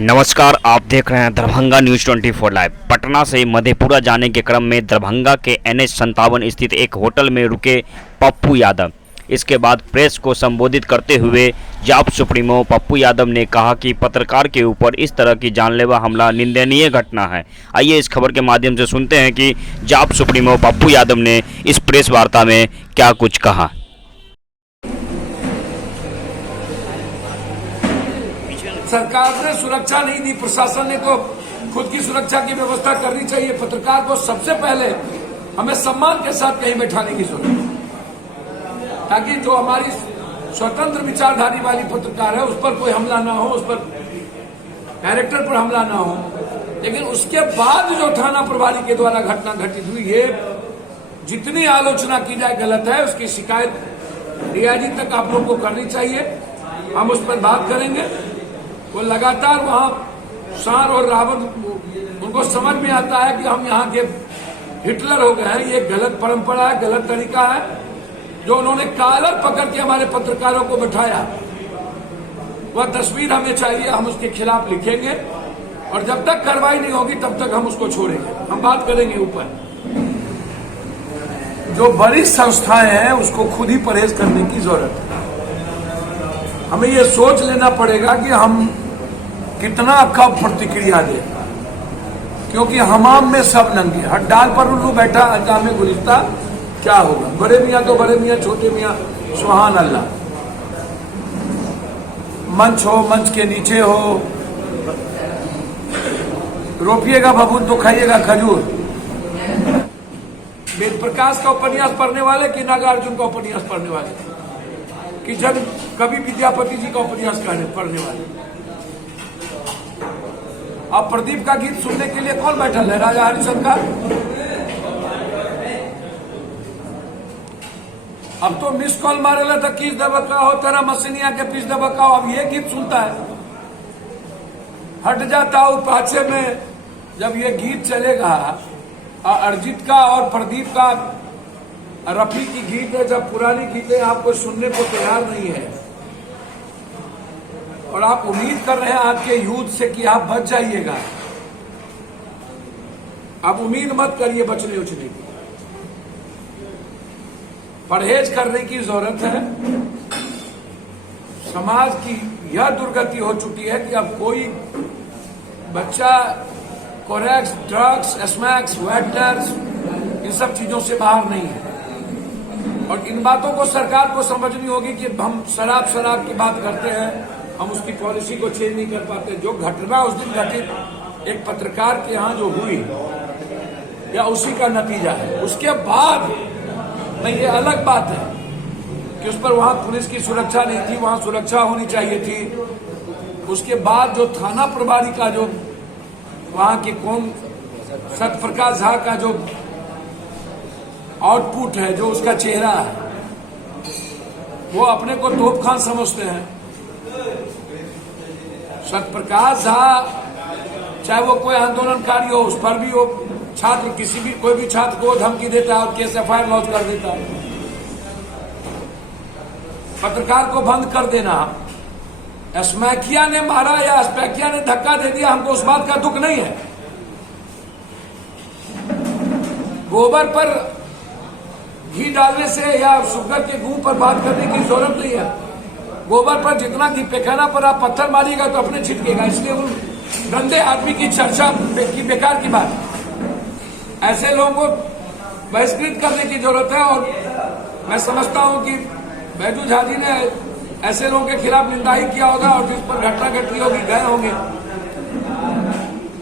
नमस्कार, आप देख रहे हैं दरभंगा न्यूज 24 लाइव। पटना से मधेपुरा जाने के क्रम में दरभंगा के NH57 स्थित एक होटल में रुके पप्पू यादव। इसके बाद प्रेस को संबोधित करते हुए जाप सुप्रीमो पप्पू यादव ने कहा कि पत्रकार के ऊपर इस तरह की जानलेवा हमला निंदनीय घटना है। आइए इस खबर के माध्यम से सुनते हैं कि जाप सुप्रीमो पप्पू यादव ने इस प्रेस वार्ता में क्या कुछ कहा। सरकार ने सुरक्षा नहीं दी, प्रशासन ने तो खुद की सुरक्षा की व्यवस्था करनी चाहिए। पत्रकार को सबसे पहले हमें सम्मान के साथ कहीं बैठाने की जरूरत है, ताकि जो हमारी स्वतंत्र विचारधारी वाली पत्रकार है उस पर कोई हमला ना हो, उस पर कैरेक्टर पर हमला ना हो। लेकिन उसके बाद जो थाना प्रभारी के द्वारा घटना घटित हुई, ये जितनी आलोचना की जाए गलत है। उसकी शिकायत डीआईजी तक आप लोग को करनी चाहिए, हम उस पर बात करेंगे। वो लगातार वहां सांड और रावण, उनको समझ में आता है कि हम यहाँ के हिटलर हो गए हैं। ये गलत परंपरा है, गलत तरीका है जो उन्होंने कॉलर पकड़ के हमारे पत्रकारों को बैठाया। वह तस्वीर हमें चाहिए, हम उसके खिलाफ लिखेंगे और जब तक कार्रवाई नहीं होगी तब तक हम उसको छोड़ेंगे। हम बात करेंगे ऊपर। जो बड़ी संस्थाएं हैं उसको खुद ही परहेज करने की जरूरत है। हमें ये सोच लेना पड़ेगा कि हम कितना कब प्रतिक्रिया दें, क्योंकि हमाम में सब नंगे। हर डाल पर उल्लू बैठा अंजाम में गुलिस्ता क्या होगा। बड़े मियाँ तो बड़े मियाँ, छोटे मियाँ सुभान अल्लाह। मंच हो, मंच के नीचे हो, रोपिएगा बबून तो खाइएगा खजूर। वेद प्रकाश का उपन्यास पढ़ने वाले कि नागार्जुन का उपन्यास पढ़ने वाले, कि जब कवि विद्यापति जी का उपन्यास पढ़ने वाले। अब प्रदीप का गीत सुनने के लिए कौन बैठल है? राजा हरिश्चंद्र का। अब तो मिस कॉल मारेला था, किस दबका हो तेरा मसीनिया के पीस दबका हो। अब ये गीत सुनता है, हट जाता हूं पाछे में। जब ये गीत चलेगा, अरिजीत का और प्रदीप का, रफी की गीत है, जब पुरानी गीतें आपको सुनने को तैयार नहीं है और आप उम्मीद कर रहे हैं आपके यूथ से कि आप बच जाइएगा, आप उम्मीद मत करिए बचने उचने की। परहेज करने की जरूरत है। समाज की यह दुर्गति हो चुकी है कि अब कोई बच्चा कोरेक्स, ड्रग्स, स्मैक्स, वेटनर्स, इन सब चीजों से बाहर नहीं है। और इन बातों को सरकार को समझनी होगी कि हम शराब की बात करते हैं, हम उसकी पॉलिसी को चेंज नहीं कर पाते। जो घटना उस दिन घटित एक पत्रकार के यहाँ जो हुई, या उसी का नतीजा है। उसके बाद नहीं, ये अलग बात है कि उस पर वहां पुलिस की सुरक्षा नहीं थी, वहां सुरक्षा होनी चाहिए थी। उसके बाद जो थाना प्रभारी का जो वहां की कौन सत्यप्रकाश झा का जो आउटपुट है, जो उसका चेहरा है, वो अपने को तोप खान समझते हैं। सत्यप्रकाश झा चाहे वो कोई आंदोलनकारी हो, उस पर भी वो छात्र, किसी भी कोई भी छात्र को धमकी देता है और केस FIR लॉन्च कर देता है। पत्रकार को बंद कर देना, स्मैकिया ने मारा या स्मैकिया ने धक्का दे दिया, हमको उस बात का दुख नहीं है। गोबर पर घी डालने से या शुगर के गूं पर बात करने की जरूरत नहीं है। गोबर पर जितना घी फेंकाना पर आप पत्थर मारिएगा तो अपने छिटकेगा। इसलिए उन गंदे आदमी की चर्चा की बेकार की बात। ऐसे लोगों को बहिष्कृत करने की जरूरत है। और मैं समझता हूं कि बैजू झा जी ने ऐसे लोगों के खिलाफ निंदा ही किया होगा और जिस पर घटना घटी होगी गए होंगे।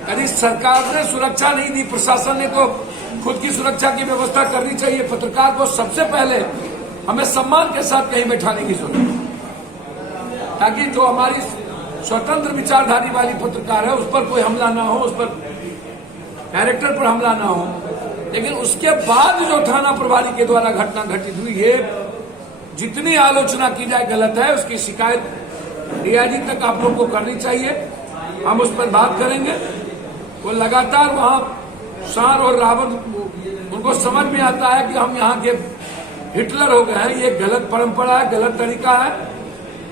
यदि सरकार ने सुरक्षा नहीं दी, प्रशासन ने तो खुद की सुरक्षा की व्यवस्था करनी चाहिए। पत्रकार को सबसे पहले हमें सम्मान के साथ कहीं बैठाने की जरूरत है, ताकि जो हमारी स्वतंत्र विचारधारी वाली पत्रकार है उस पर कोई हमला ना हो, उस पर कैरेक्टर पर हमला ना हो। लेकिन उसके बाद जो थाना प्रभारी के द्वारा घटना घटित हुई, ये जितनी आलोचना की जाए गलत है। उसकी शिकायत डीआईजी तक आप लोग को करनी चाहिए, हम उस पर बात करेंगे। वो लगातार वहां सांड और रावण, उनको समझ में आता है कि हम यहाँ के हिटलर हो गए हैं। ये गलत परंपरा है, गलत तरीका है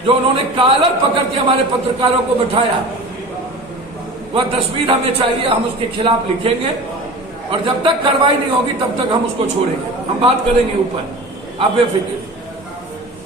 जो उन्होंने कॉलर पकड़ के हमारे पत्रकारों को बैठाया। वह तस्वीर हमें चाहिए, हम उसके खिलाफ लिखेंगे और जब तक कार्रवाई नहीं होगी तब तक हम उसको छोड़ेंगे। हम बात करेंगे ऊपर, आप बेफिक्र।